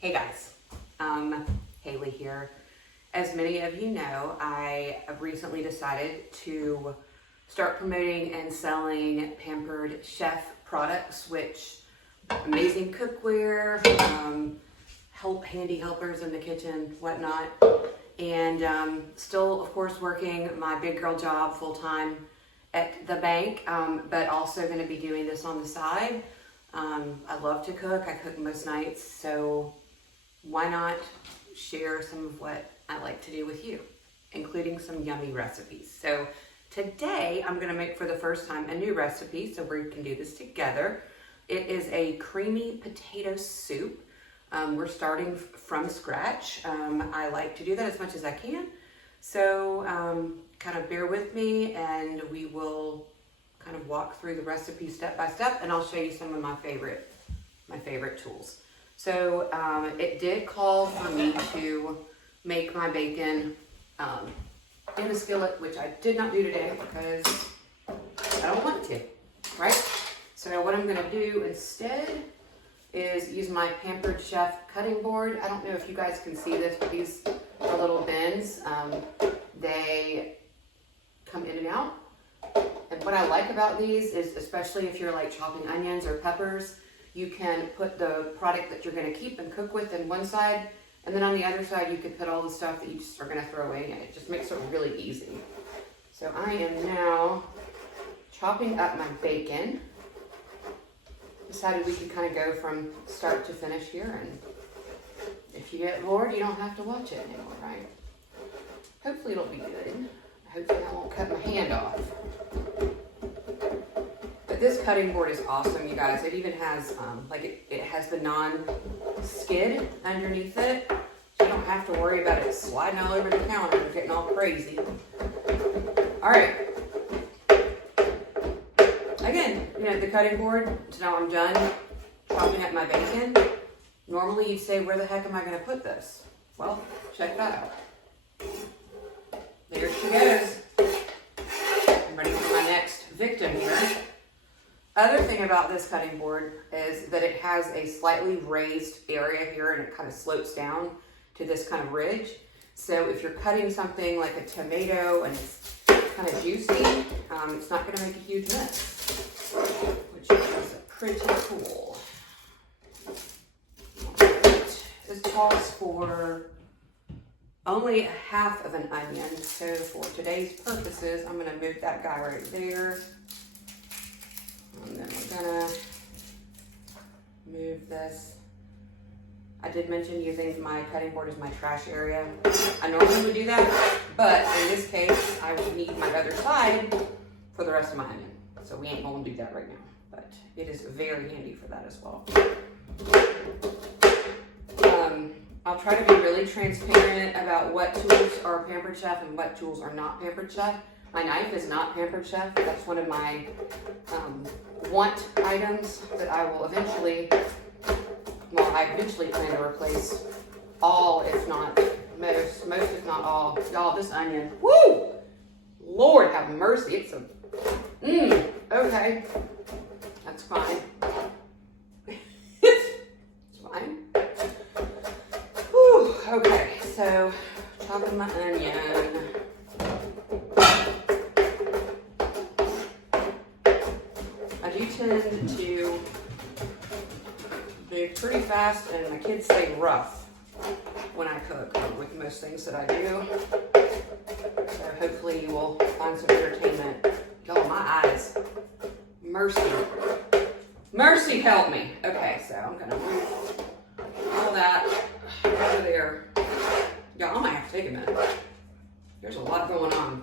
Hey guys, Haley here. As many of you know, I have recently decided to start promoting and selling Pampered Chef products, which amazing cookware, handy helpers in the kitchen, whatnot. And still, of course, working my big girl job full time at the bank, but also going to be doing this on the side. I love to cook. I cook most nights, so why not share some of what I like to do with you, including some yummy recipes. So today I'm going to make for the first time a new recipe, so we can do this together. It is a creamy potato soup. We're starting from scratch. I like to do that as much as I can. So kind of bear with me and we will kind of walk through the recipe step by step, and I'll show you some of my favorite tools. So it did call for me to make my bacon in a skillet, which I did not do today because I don't want to, right? So what I'm gonna do instead is use my Pampered Chef cutting board. I don't know if you guys can see this, but these are little bins. They come in and out. And what I like about these is, especially if you're like chopping onions or peppers, you can put the product that you're gonna keep and cook with in one side, and then on the other side you can put all the stuff that you just are gonna throw away in it. It just makes it really easy. So I am now chopping up my bacon. Decided we could kind of go from start to finish here, and if you get bored, you don't have to watch it anymore, right? Hopefully it'll be good. Hopefully I won't cut my hand off. But this cutting board is awesome, you guys. It even has, it has the non-skid underneath it. So you don't have to worry about it sliding all over the counter and getting all crazy. All right. Again, the cutting board, so now I'm done chopping up my bacon. Normally you'd say, where the heck am I gonna put this? Well, check that out. There she goes. I'm ready for my next victim here. Other thing about this cutting board is that it has a slightly raised area here, and it kind of slopes down to this kind of ridge. So if you're cutting something like a tomato and it's kind of juicy, it's not gonna make a huge mess, which is pretty cool. This calls for only half of an onion, so for today's purposes, I'm gonna move that guy right there. And then we're gonna move this. I did mention using my cutting board as my trash area. I normally would do that, but in this case, I would need my other side for the rest of my onion. So we ain't gonna do that right now, but it is very handy for that as well. I'll try to be really transparent about what tools are Pampered Chef and what tools are not Pampered Chef. My knife is not Pampered Chef. That's one of my want items that I will eventually, I eventually plan to replace all, if not most if not all. Y'all, this onion, woo! Lord have mercy, it's okay. That's fine. It's fine. Whew, okay, so chopping my onion. I do tend to move pretty fast, and my kids say rough when I cook with most things that I do. So hopefully you will find some entertainment. Y'all, my eyes. Mercy. Mercy help me. Okay, so I'm gonna move all that over there. Y'all, I might have to take a minute. There's a lot going on.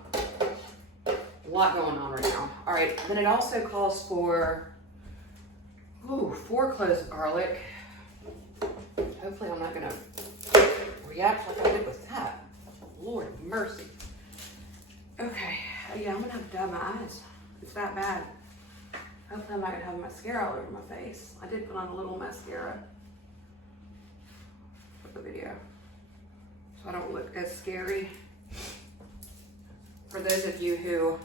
A lot going on right now. All right, then it also calls for 4 cloves of garlic. Hopefully I'm not gonna react like I did with that. Lord mercy. Okay, yeah, I'm gonna have to dab my eyes. It's that bad. Hopefully I'm not gonna have mascara all over my face. I did put on a little mascara for the video, so I don't look as scary. For those of you who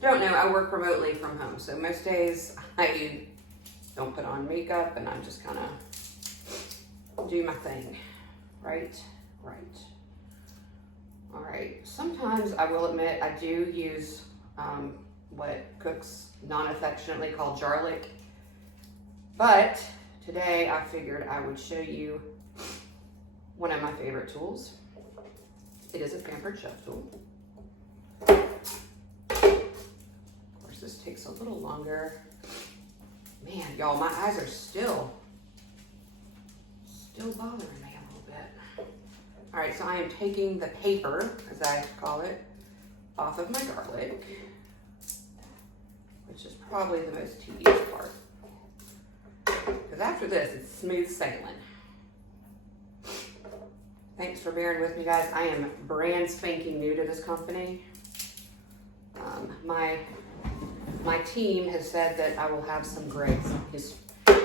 don't know, I work remotely from home, so most days I don't put on makeup and I'm just kind of do my thing. Right. All right, sometimes I will admit I do use what cooks non-affectionately call garlic, but today I figured I would show you one of my favorite tools. It is a Pampered Chef tool. Of course, this takes a little longer. Man, y'all, my eyes are still bothering me a little bit. All right, so I am taking the paper, as I call it, off of my garlic, which is probably the most tedious part. Because after this, it's smooth sailing. Thanks for bearing with me, guys. I am brand spanking new to this company. My team has said that I will have some grace in these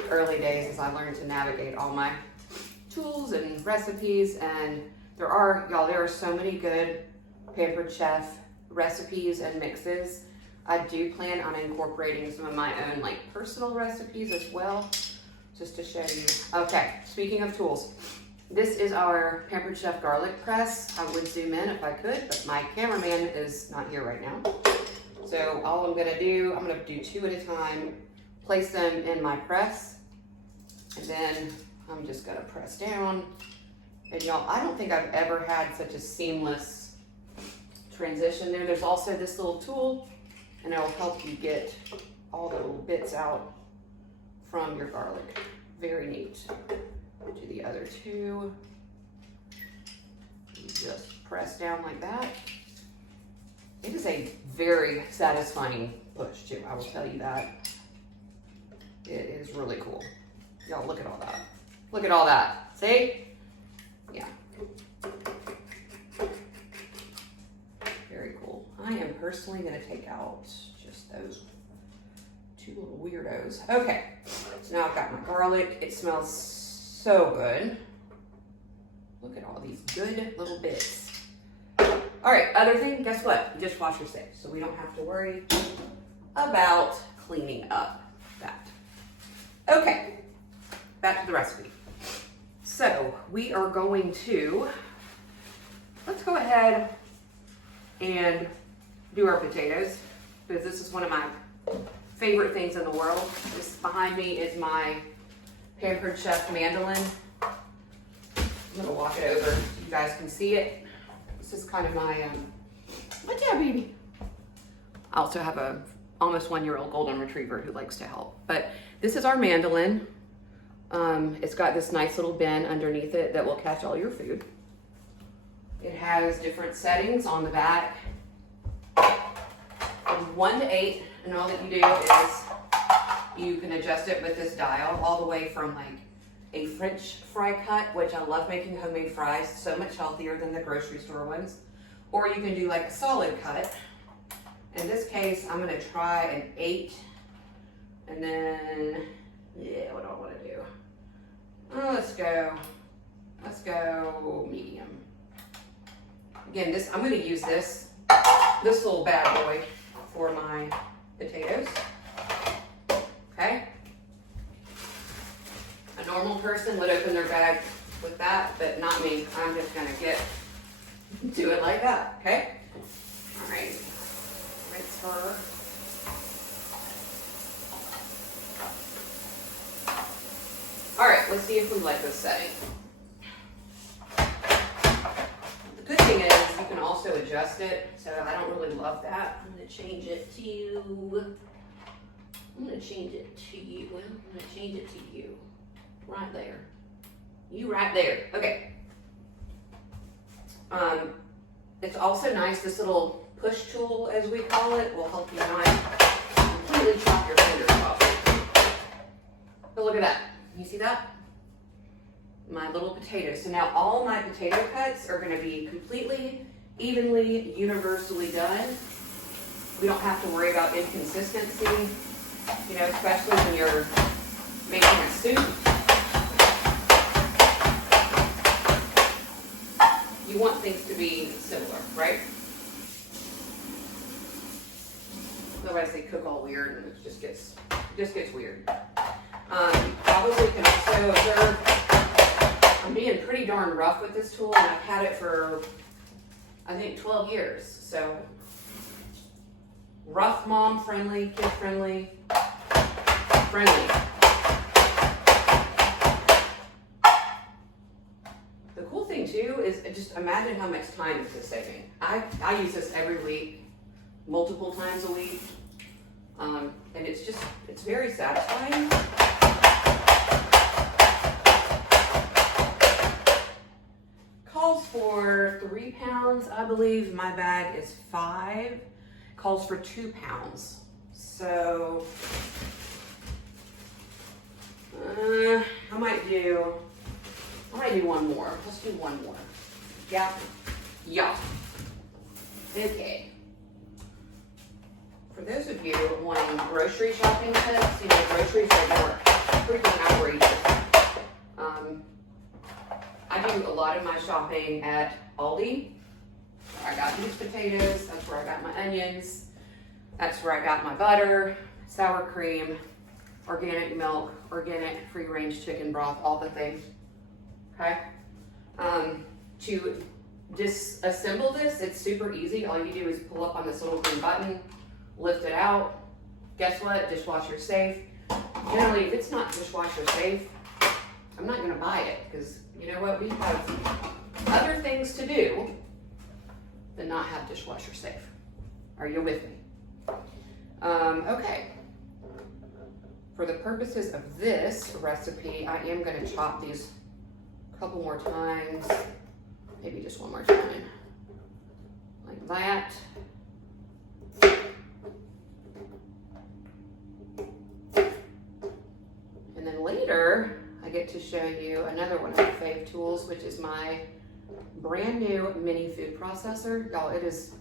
early days as I learn to navigate all my tools and recipes. And there are so many good Pampered Chef recipes and mixes. I do plan on incorporating some of my own personal recipes as well, just to show you. Okay, speaking of tools, this is our Pampered Chef garlic press. I would zoom in if I could, but my cameraman is not here right now. So all I'm gonna do 2 at a time, place them in my press, and then I'm just gonna press down. And y'all, I don't think I've ever had such a seamless transition there. There's also this little tool, and it'll help you get all the little bits out from your garlic. Very neat. To the other two. You just press down like that. It is a very satisfying push too, I will tell you that. It is really cool. Y'all, look at all that. Look at all that. See? Yeah. Very cool. I am personally going to take out just those two little weirdos. Okay, so now I've got my garlic. It smells so good. Look at all these good little bits. All right, other thing, guess what? Dishwasher safe, so we don't have to worry about cleaning up that. Okay, back to the recipe. So we are going to, let's go ahead and do our potatoes, because this is one of my favorite things in the world. This behind me is my Pampered Chef mandolin. I'm gonna walk it over so you guys can see it. This is kind of my, what's that, baby? I also have a almost 1-year-old golden retriever who likes to help. But this is our mandolin. It's got this nice little bin underneath it that will catch all your food. It has different settings on the back, from 1 to 8, and all that you do is you can adjust it with this dial all the way from a French fry cut, which I love making homemade fries, so much healthier than the grocery store ones. Or you can do a solid cut. In this case, I'm gonna try an 8, and then, yeah, what do I wanna do? Let's go medium. Again, I'm gonna use this little bad boy for my potatoes. Okay. A normal person would open their bag with that, but not me. I'm just gonna do it like that, okay? All right, rinse her. All right, let's see if we like this setting. The good thing is you can also adjust it, so I don't really love that. I'm gonna change it to you. Right there. You right there. Okay. It's also nice, this little push tool, as we call it, will help you not completely chop your fingers off. But look at that. You see that? My little potatoes. So now all my potato cuts are going to be completely, evenly, universally done. We don't have to worry about inconsistency, especially when you're making a soup. You want things to be similar, right? Otherwise they cook all weird and it just gets weird. You probably can also observe rough with this tool, and I've had it for, I think, 12 years. So rough, mom friendly, kid friendly, friendly. The cool thing too is just imagine how much time this is saving. I use this every week, multiple times a week, and it's very satisfying. Calls for 3 pounds, I believe. My bag is 5. Calls for 2 pounds. So I might do one more. Let's do one more. Yeah. Yeah. Okay. For those of you wanting grocery shopping tips, groceries are more freaking outrageous. I do a lot of my shopping at Aldi. I got these potatoes. That's where I got my onions. That's where I got my butter, sour cream, organic milk, organic free-range chicken broth, all the things. Okay? To disassemble this, it's super easy. All you do is pull up on this little green button, lift it out. Guess what? Dishwasher safe. Generally, if it's not dishwasher safe, I'm not gonna buy it, because you know what? We have other things to do than not have dishwasher safe. Are you with me? Okay. For the purposes of this recipe, I am gonna chop these a couple more times, maybe just one more time, like that. And then later, I get to show you another one of my fave tools, which is my brand new mini food processor. Y'all, it is,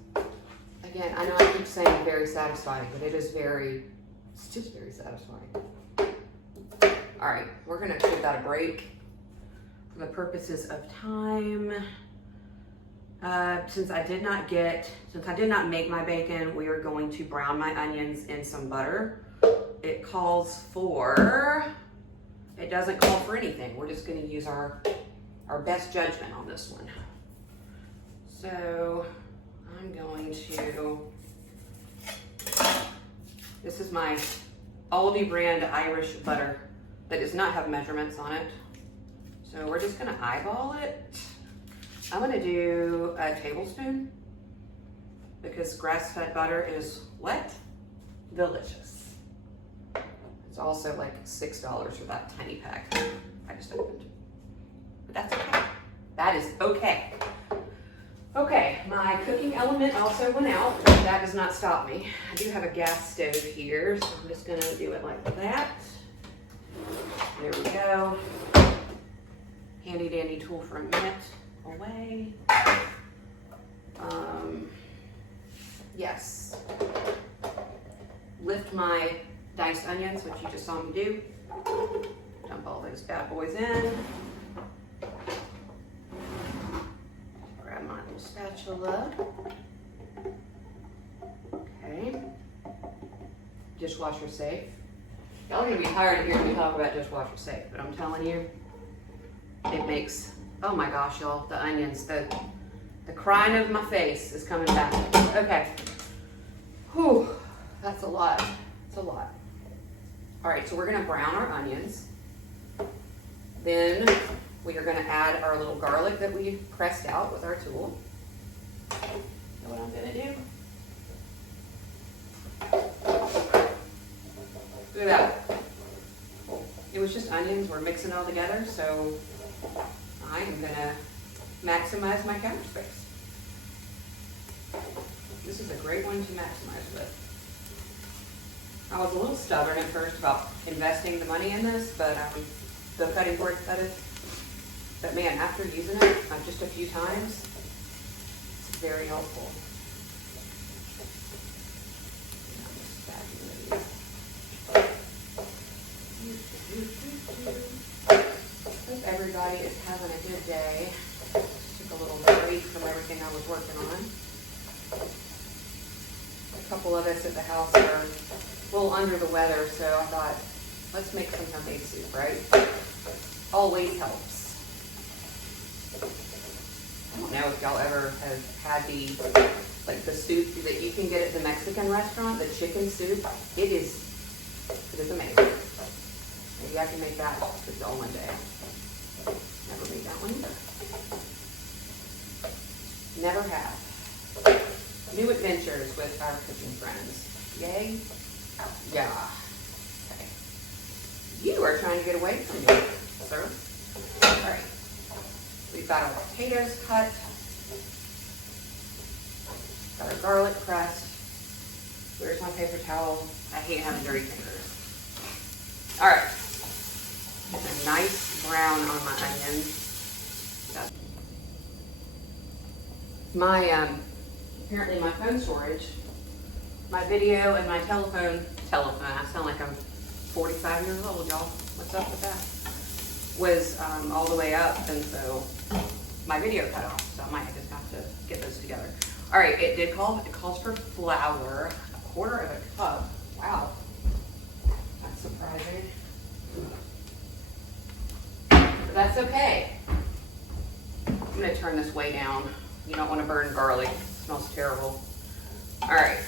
again, I know I keep saying very satisfying, but it's just very satisfying. All right, we're gonna give that a break for the purposes of time. Since I did not make my bacon, we are going to brown my onions in some butter. It doesn't call for anything. We're just gonna use our best judgment on this one. So I'm going to, this is my Aldi brand Irish butter that does not have measurements on it. So we're just gonna eyeball it. I'm gonna do a tablespoon because grass-fed butter is what? Delicious. It's also like $6 for that tiny pack I just opened. But that's okay. That is okay. Okay, my cooking element also went out, but that does not stop me. I do have a gas stove here, so I'm just gonna do it like that. There we go. Handy dandy tool for a minute away. Yes. Lift my diced onions, which you just saw me do. Dump all those bad boys in. Grab my little spatula. Okay. Dishwasher safe. Y'all are gonna be tired of hearing me talk about dishwasher safe, but I'm telling you, it makes, oh my gosh, y'all, the onions, the crying of my face is coming back. Okay. Whew, that's a lot. It's a lot. All right, so we're gonna brown our onions. Then we are gonna add our little garlic that we pressed out with our tool. You know what I'm gonna do? Look at that. It was just onions, we're mixing it all together, so I am gonna maximize my counter space. This is a great one to maximize with. I was a little stubborn at first about investing the money in this, but the cutting board, that is. But man, after using it just a few times, it's very helpful. Hope everybody is having a good day. Just took a little break from everything I was working on. A couple of us at the house are a little under the weather, so I thought, let's make some homemade soup, right? Always helps. know if y'all ever have had the soup that you can get at the Mexican restaurant, the chicken soup. It is amazing. Maybe I can make that for y'all one day. Never made that one either. Never have. New adventures with our cooking friends. Yay? Yeah. Okay. You are trying to get away from me, sir. All right. We've got our potatoes cut. Got our garlic pressed. Where's my paper towel? I hate having dirty fingers. All right. A nice brown on my onions. My apparently my phone storage, my video and my telephone. I sound like I'm 45 years old, y'all. What's up with that? Was all the way up, and so my video cut off. So I might just have to get those together. All right, it calls for flour, 1/4 of a cup. Wow, that's surprising. But that's okay. I'm gonna turn this way down. You don't want to burn garlic. It smells terrible. All right.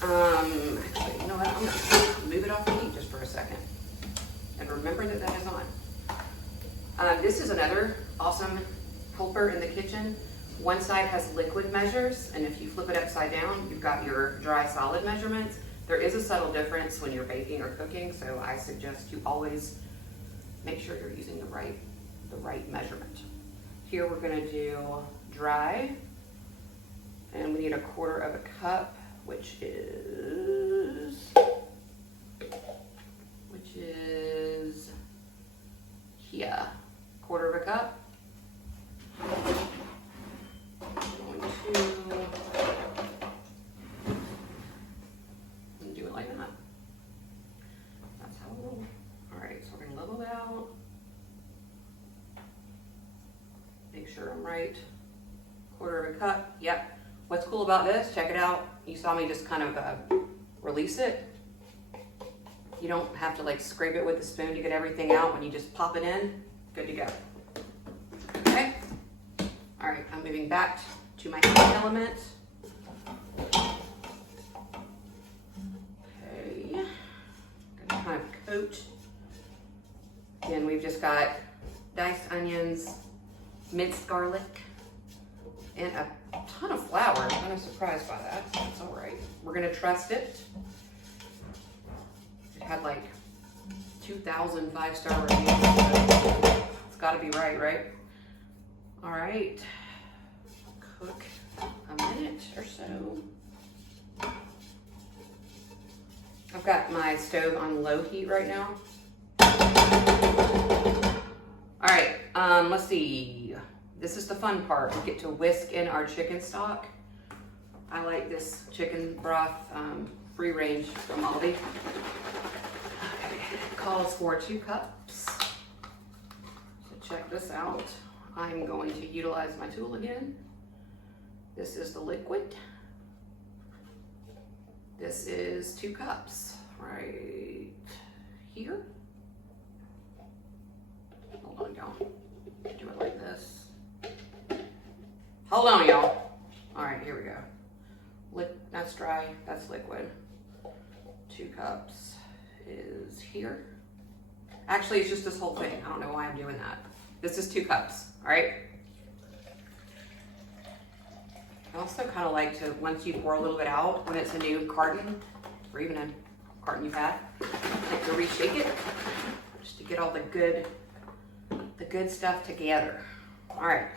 Actually, you know what? I'm gonna move it off the heat just for a second, and remember that that is on. This is another awesome helper in the kitchen. One side has liquid measures, and if you flip it upside down, you've got your dry solid measurements. There is a subtle difference when you're baking or cooking, so I suggest you always make sure you're using the right measurement. Here we're gonna do dry, and we need 1/4 of a cup, which is here, 1/4 of a cup. Do it like that. That's how we'll roll. All right, so we're gonna level it out. Make sure I'm right. 1/4 of a cup. Yep. What's cool about this? Check it out. You saw me just kind of release it. You don't have to like scrape it with a spoon to get everything out. When you just pop it in, good to go. Okay. All right, I'm moving back to my heat element. Okay, gonna kind of coat. Again, we've just got diced onions, minced garlic, and a ton of flour. I'm kind of surprised by that. That's all right. We're gonna trust it. It had like 2,000 5-star reviews. So it's gotta be right? All right. Cook a minute or so. I've got my stove on low heat right now. All right, let's see. This is the fun part. We get to whisk in our chicken stock. I like this chicken broth, free range from Aldi. Okay, it calls for 2 cups. So check this out. I'm going to utilize my tool again. This is the liquid. This is 2 cups right here. Hold on, y'all. Do it like this. Hold on, y'all. All right, here we go. That's dry, that's liquid. 2 cups is here. Actually, it's just this whole thing. I don't know why I'm doing that. This is 2 cups, all right? I also kind of like to, once you pour a little bit out, when it's a new carton, or even a carton you've had, like to reshake it, just to get all the good stuff together. All right.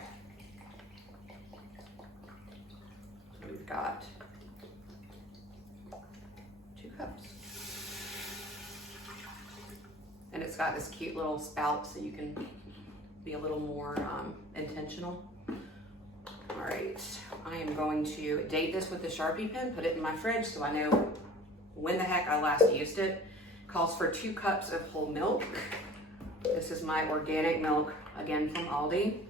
So we've got 2 cups. And it's got this cute little spout so you can be a little more intentional. All right, I am going to date this with the Sharpie pen, put it in my fridge so I know when the heck I last used it. Calls for 2 cups of whole milk. This is my organic milk, again from Aldi.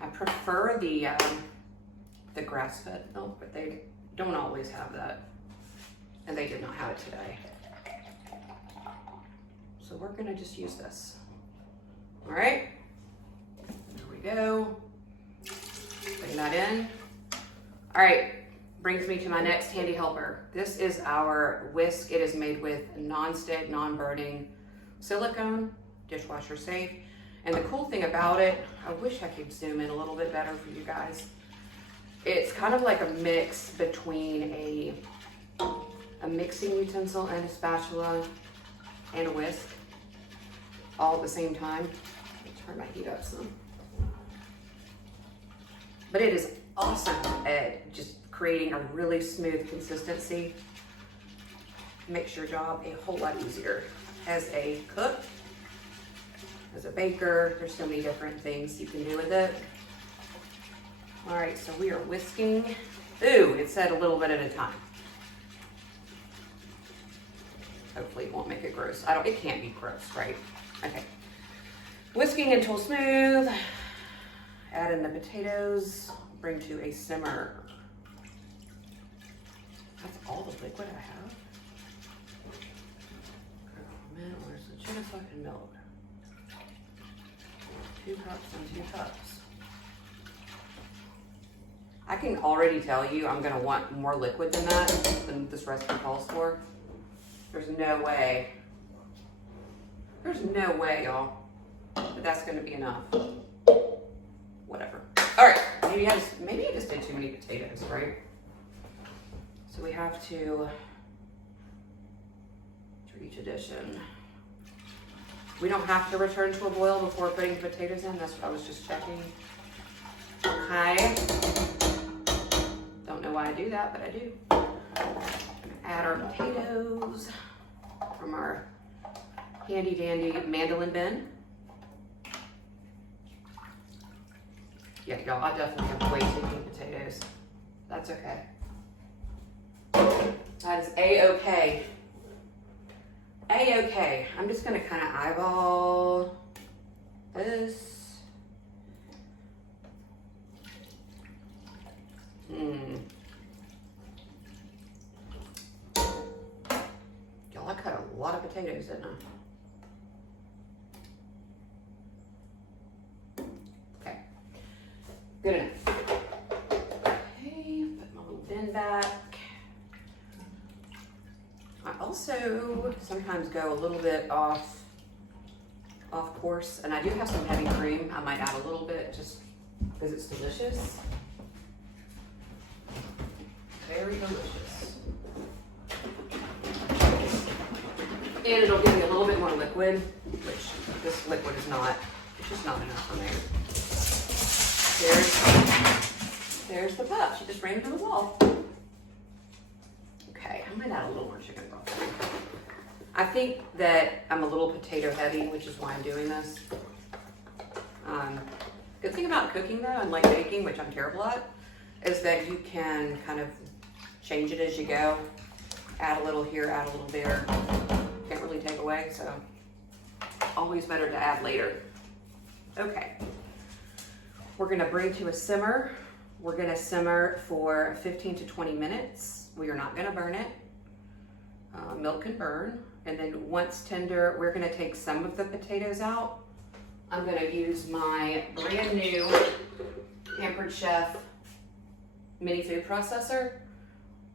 I prefer the grass-fed milk, but they don't always have that. And they did not have it today. So we're gonna just use this. All right, there we go. Put working that in. All right, brings me to my next handy helper. This is our whisk. It is made with non-stick, non-burning silicone, dishwasher safe. And the cool thing about it, I wish I could zoom in a little bit better for you guys. It's kind of like a mix between a mixing utensil and a spatula and a whisk all at the same time. Let me turn my heat up some. But it is awesome at just creating a really smooth consistency. Makes your job a whole lot easier. As a cook, as a baker, there's so many different things you can do with it. All right, so we are whisking. Ooh, it said a little bit at a time. Hopefully it won't make it gross. It can't be gross, right? Okay. Whisking until smooth. Add in the potatoes. Bring to a simmer. That's all the liquid I have. Oh man, where's the chicken stock and milk? 2 cups and 2 cups. I can already tell you I'm gonna want more liquid than that, than this recipe calls for. There's no way, y'all, that that's gonna be enough. Whatever. All right, maybe I just did too many potatoes, right? So we have to, for each addition, we don't have to return to a boil before putting potatoes in. That's what I was just checking. Okay. Don't know why I do that, but I do. Add our potatoes from our handy dandy mandolin bin. Yeah, y'all, I definitely have way too many potatoes. That's okay. That is A-okay. A-okay. I'm just gonna kind of eyeball this. Y'all, I cut a lot of potatoes, didn't I? Okay. Good enough. Okay, put my little bin back. I also sometimes go a little bit off course, and I do have some heavy cream. I might add a little bit just because it's delicious. Very delicious. And it'll give me a little bit more liquid, which this liquid is not, it's just not enough for me. There's the pot. She just ran into the wall. Okay, I might add a little more chicken broth. I think that I'm a little potato heavy, which is why I'm doing this. Good thing about cooking though, and like baking, which I'm terrible at, is that you can kind of change it as you go. Add a little here, add a little there. Can't really take away, so always better to add later. Okay, we're gonna bring to a simmer. We're gonna simmer for 15 to 20 minutes. We are not gonna burn it. Milk can burn. And then once tender, we're gonna take some of the potatoes out. I'm gonna use my brand new Pampered Chef mini food processor.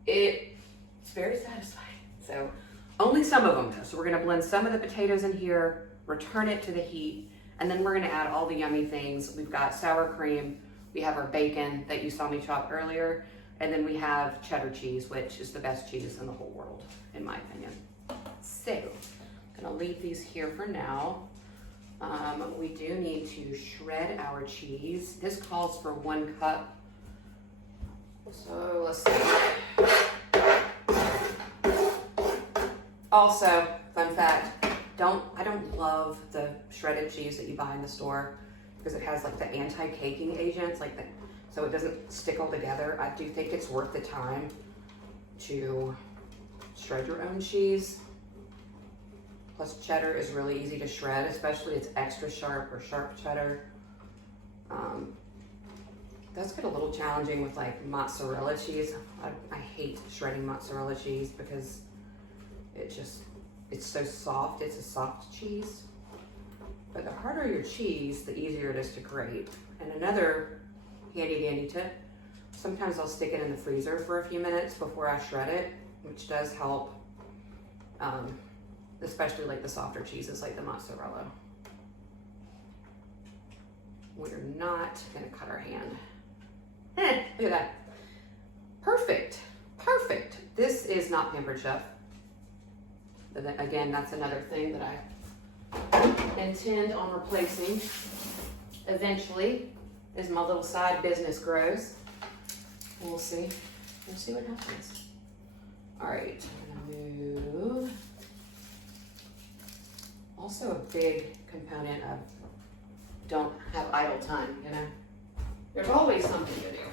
It's very satisfying. So only some of them though. So we're gonna blend some of the potatoes in here, return it to the heat, and then we're gonna add all the yummy things. We've got sour cream, we have our bacon that you saw me chop earlier, and then we have cheddar cheese, which is the best cheese in the whole world, in my opinion. So, I'm gonna leave these here for now. We do need to shred our cheese. This calls for 1 cup. So let's see. Also, fun fact, I don't love the shredded cheese that you buy in the store because it has like the anti-caking agents, so it doesn't stick all together. I do think it's worth the time to shred your own cheese. Plus cheddar is really easy to shred, especially it's extra sharp or sharp cheddar. Does get a little challenging with like mozzarella cheese. I hate shredding mozzarella cheese because it's so soft. It's a soft cheese. But the harder your cheese, the easier it is to grate. And another handy dandy tip. Sometimes I'll stick it in the freezer for a few minutes before I shred it, which does help, especially like the softer cheeses like the mozzarella. We're not gonna cut our hand. Look at that. Perfect, perfect. This is not Pampered Chef. But then, again, that's another thing that I intend on replacing eventually as my little side business grows. We'll see. We'll see what happens. All right, I'm gonna move. Also a big component of don't have idle time, you know? There's always something to do.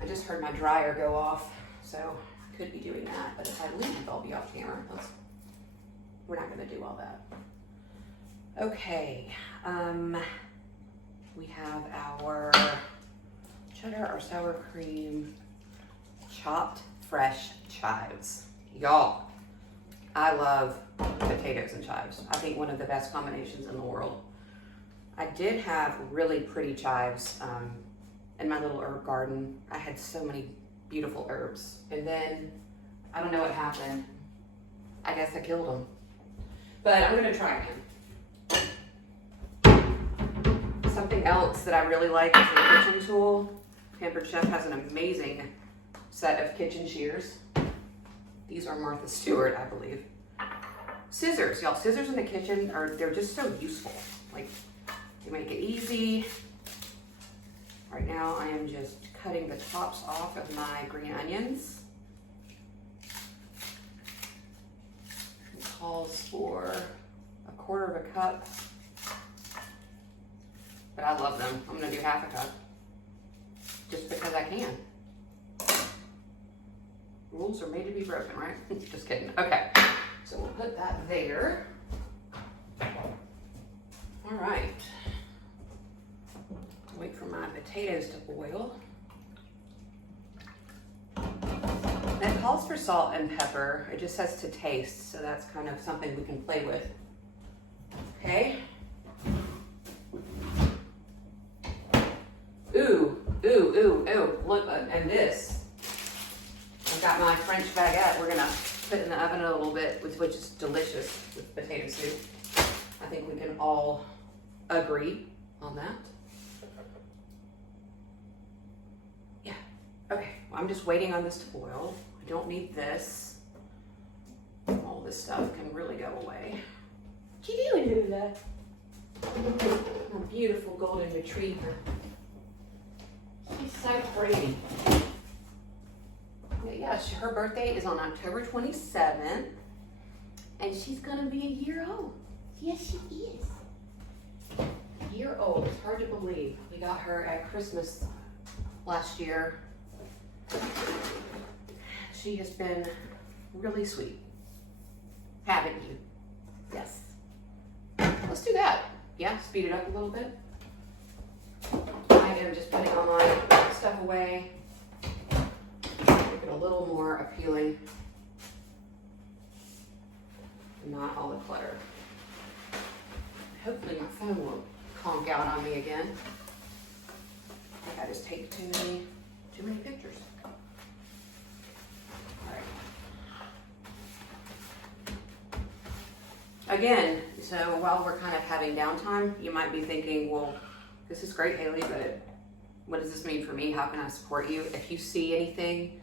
I just heard my dryer go off, so I could be doing that, but if I leave, I'll be off camera. We're not gonna do all that. Okay, we have our cheddar, our sour cream, chopped fresh chives. Y'all, I love potatoes and chives. I think one of the best combinations in the world. I did have really pretty chives in my little herb garden. I had so many beautiful herbs. And then, I don't know what happened. I guess I killed them. But I'm gonna try again. Something else that I really like is a kitchen tool. Pampered Chef has an amazing set of kitchen shears. These are Martha Stewart, I believe. Scissors, y'all. Scissors in the kitchen they're just so useful. Like, they make it easy. Right now I am just cutting the tops off of my green onions. It calls for 1/4 of a cup, but I love them. I'm gonna do 1/2 a cup, just because I can. Rules are made to be broken, right? Just kidding. Okay, so we'll put that there. All right. Wait for my potatoes to boil. That calls for salt and pepper. It just says to taste, so that's kind of something we can play with. Okay. Ooh, ooh, ooh, ooh. Look, and this. I've got my French baguette. We're gonna put in the oven a little bit, which is delicious with potato soup. I think we can all agree on that. Yeah, okay, well, I'm just waiting on this to boil. I don't need this. All this stuff can really go away. What you doing, Lula? My beautiful golden retriever. She's so pretty. But yeah, her birthday is on October 27th, and she's gonna be a year old. Yes, she is. A year old. It's hard to believe. We got her at Christmas last year. She has been really sweet. Haven't you? Yes. Let's do that. Yeah, speed it up a little bit. I am just putting all my stuff away. Make it a little more appealing. Not all the clutter. Hopefully my phone won't conk out on me again. I just take too many pictures. All right. Again, so while we're kind of having downtime, you might be thinking, well, this is great, Haley, but what does this mean for me? How can I support you? If you see anything,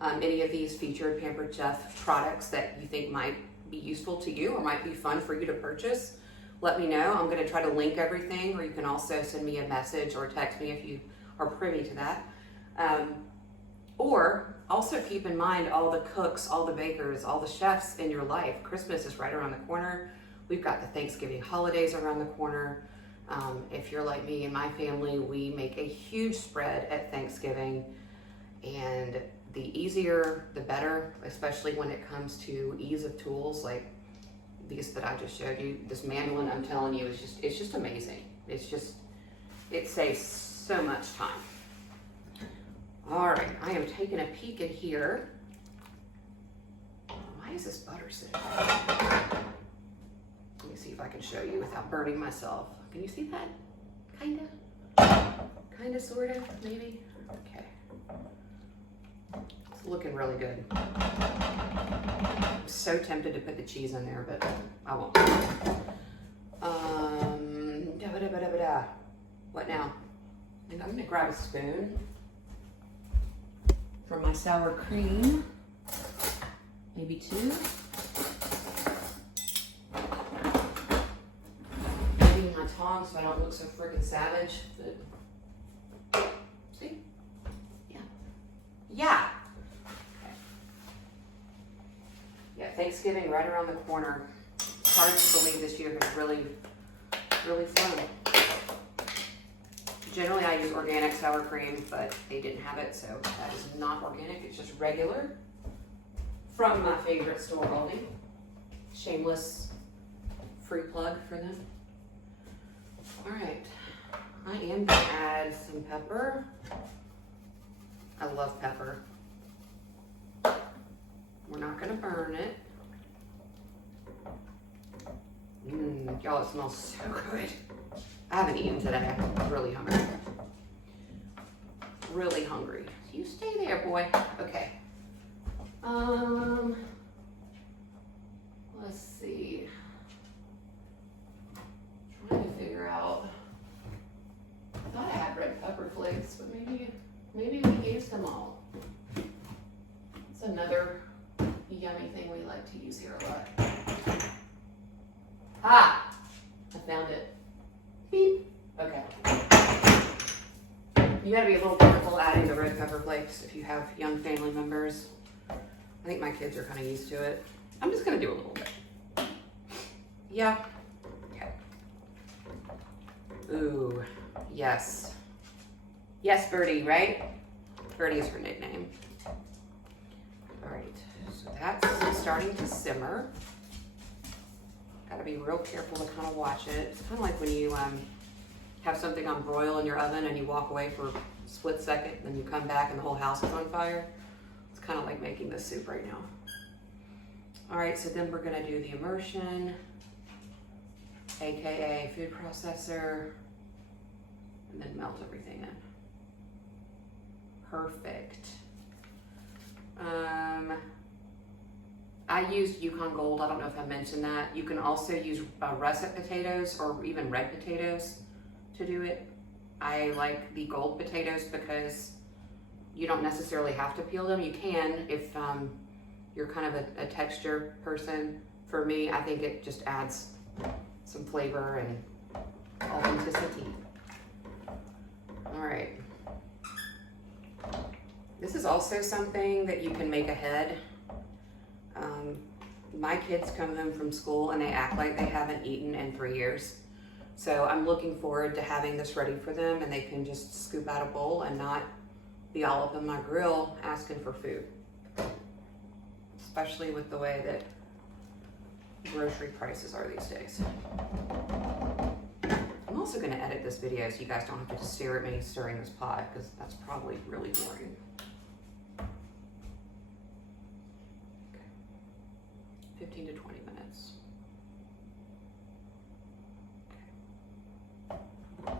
any of these featured Pampered Chef products that you think might be useful to you or might be fun for you to purchase, let me know. I'm going to try to link everything, or you can also send me a message or text me if you are privy to that. Or also keep in mind all the cooks, all the bakers, all the chefs in your life. Christmas is right around the corner. We've got the Thanksgiving holidays around the corner. If you're like me and my family, we make a huge spread at Thanksgiving, and the easier, the better, especially when it comes to ease of tools like these that I just showed you. This mandolin, I'm telling you, it's just amazing. It saves so much time. All right, I am taking a peek in here. Why is this butter sitting there? Let me see if I can show you without burning myself. Can you see that? Kinda. Kind of, sort of, maybe. Okay. It's looking really good. I'm so tempted to put the cheese in there, but I won't. Da-ba-da-ba-da-ba-da. What now? I think I'm gonna grab a spoon for my sour cream. Maybe 2. Maybe my tongs so I don't look so freaking savage. But see? Yeah. Yeah. Okay. Yeah, Thanksgiving right around the corner. It's hard to believe this year has really flown. Generally I use organic sour cream, but they didn't have it, so that is not organic, it's just regular. From my favorite store, Aldi. Shameless free plug for them. All right, I am gonna add some pepper. I love pepper. We're not gonna burn it. Y'all, it smells so good. I haven't eaten today. I'm really hungry. Really hungry. You stay there, boy. Okay. Let's see. Trying to figure out. I thought I had red pepper flakes, but maybe we used them all. It's another yummy thing we like to use here a lot. Ah! I found it. Beep. Okay. You gotta be a little careful adding the red pepper flakes if you have young family members. I think my kids are kind of used to it. I'm just gonna do a little bit. Yeah. Okay. Ooh, yes. Yes, Birdie, right? Birdie is her nickname. All right, so that's starting to simmer. Gotta be real careful to kind of watch it. It's kind of like when you have something on broil in your oven and you walk away for a split second, and then you come back and the whole house is on fire. It's kind of like making this soup right now. All right, so then we're gonna do the immersion, AKA food processor, and then melt everything in. Perfect. I used Yukon Gold. I don't know if I mentioned that. You can also use russet potatoes or even red potatoes to do it. I like the gold potatoes because you don't necessarily have to peel them. You can if you're kind of a texture person. For me, I think it just adds some flavor and authenticity. All right. This is also something that you can make ahead. My kids come home from school and they act like they haven't eaten in 3 years. So I'm looking forward to having this ready for them and they can just scoop out a bowl and not be all up in my grill asking for food. Especially with the way that grocery prices are these days. I'm also going to edit this video so you guys don't have to just stare at me stirring this pot because that's probably really boring. 15 to 20 minutes. Okay.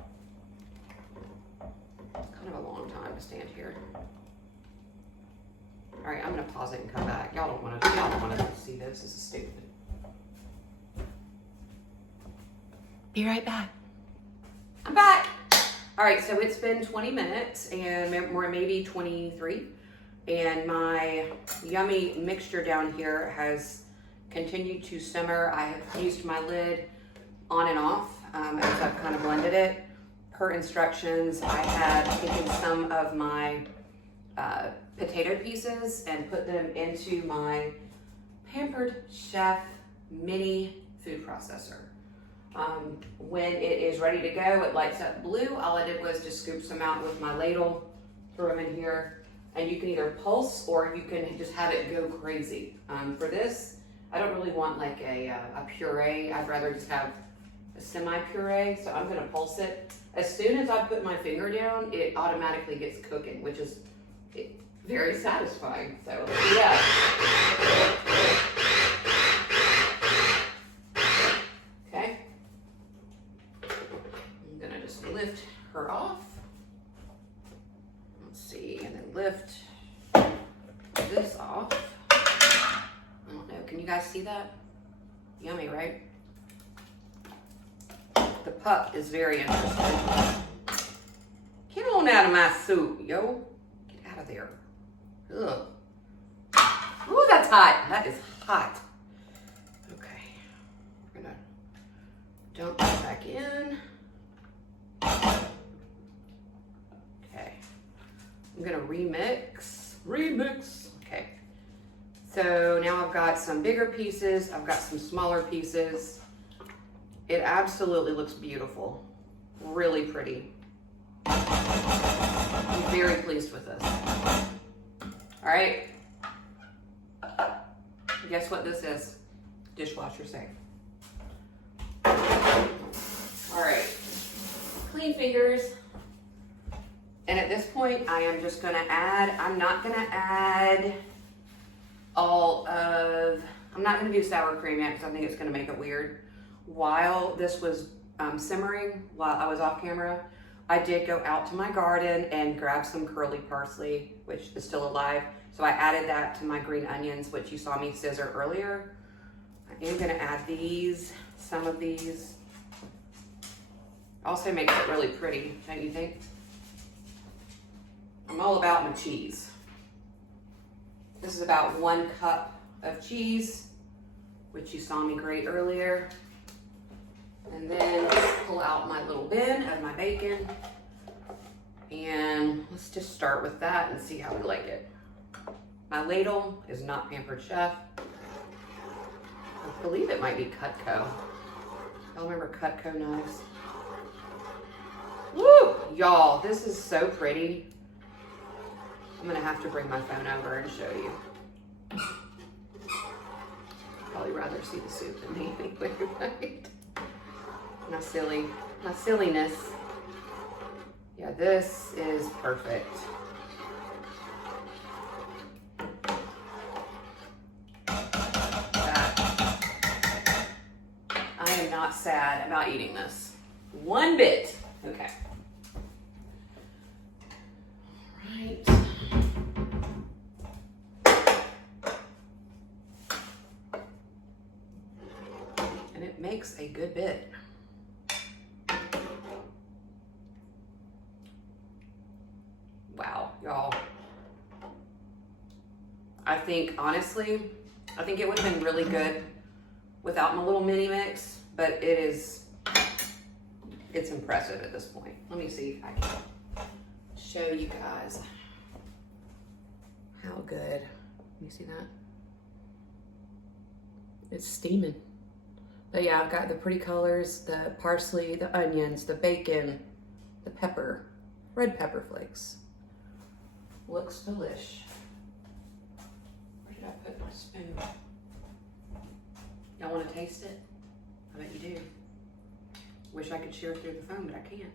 It's kind of a long time to stand here. All right, I'm gonna pause it and come back. Y'all don't want to see this. This is stupid. Be right back. I'm back. All right, so it's been 20 minutes and maybe 23, and my yummy mixture down here has continued to simmer. I have used my lid on and off as I've kind of blended it. Per instructions, I had taken some of my potato pieces and put them into my Pampered Chef mini food processor. When it is ready to go, it lights up blue. All I did was just scoop some out with my ladle, throw them in here, and you can either pulse or you can just have it go crazy. For this, I don't really want like a puree. I'd rather just have a semi-puree, so I'm gonna pulse it. As soon as I put my finger down, it automatically gets cooking, which is very satisfying. So let's do that. Okay. I'm gonna just lift her off. see that? Yummy, right? The pup is very interesting. Get on out of my soup, yo. Get out of there. Ugh. Ooh, that's hot. That is hot. Okay. We're gonna dump that back in. Okay. I'm gonna remix. Okay. So now I've got some bigger pieces. I've got some smaller pieces. It absolutely looks beautiful. Really pretty. I'm very pleased with this. All right. Guess what this is? Dishwasher safe. All right. Clean fingers. And at this point, I am just gonna add, I'm not gonna do sour cream yet because I think it's gonna make it weird. While this was simmering, while I was off camera, I did go out to my garden and grab some curly parsley, which is still alive. So I added that to my green onions, which you saw me scissor earlier. I am gonna add these, some of these. Also makes it really pretty, don't you think? I'm all about my cheese. This is about 1 cup of cheese, which you saw me grate earlier. And then pull out my little bin of my bacon. And let's just start with that and see how we like it. My ladle is not Pampered Chef. I believe it might be Cutco. Y'all remember Cutco knives? Woo! Y'all, this is so pretty. I'm gonna have to bring my phone over and show you. Probably rather see the soup than me anyway, right? My silliness. Yeah, this is perfect. I am not sad about eating this. One bit. Okay. All right. And it makes a good bit. Wow, y'all. I think, honestly, it would have been really good without my little mini mix, but it's impressive at this point. Let me see if I can show you guys how good. Let me see that. It's steaming. But yeah, I've got the pretty colors, the parsley, the onions, the bacon, the pepper, red pepper flakes. Looks delish. Where did I put my spoon? Y'all want to taste it? I bet you do. Wish I could share it through the phone, but I can't.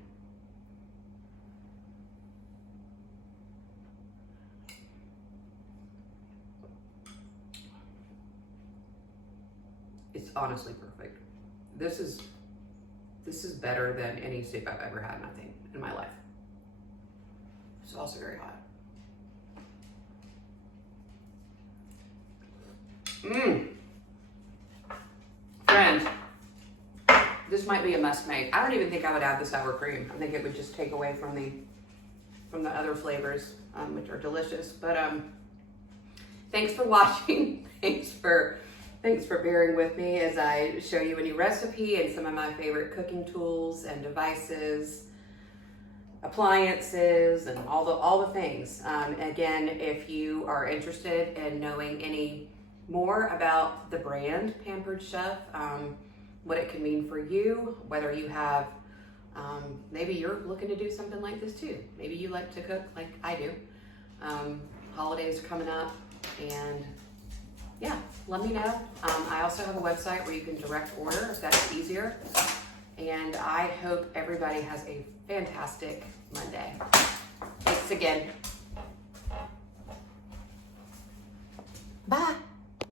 It's honestly perfect. This is better than any soup I've ever had, I think, in my life. It's also very hot. Friend, this might be a must make. I don't even think I would add the sour cream. I think it would just take away from the other flavors, which are delicious. But thanks for watching. Thanks for bearing with me as I show you a new recipe and some of my favorite cooking tools and devices, appliances, and all the things. Again, if you are interested in knowing any more about the brand Pampered Chef, what it can mean for you, whether you have, maybe you're looking to do something like this too. Maybe you like to cook like I do. Holidays are coming up, and yeah, let me know. I also have a website where you can direct order if that's easier. And I hope everybody has a fantastic Monday. Thanks again. Bye.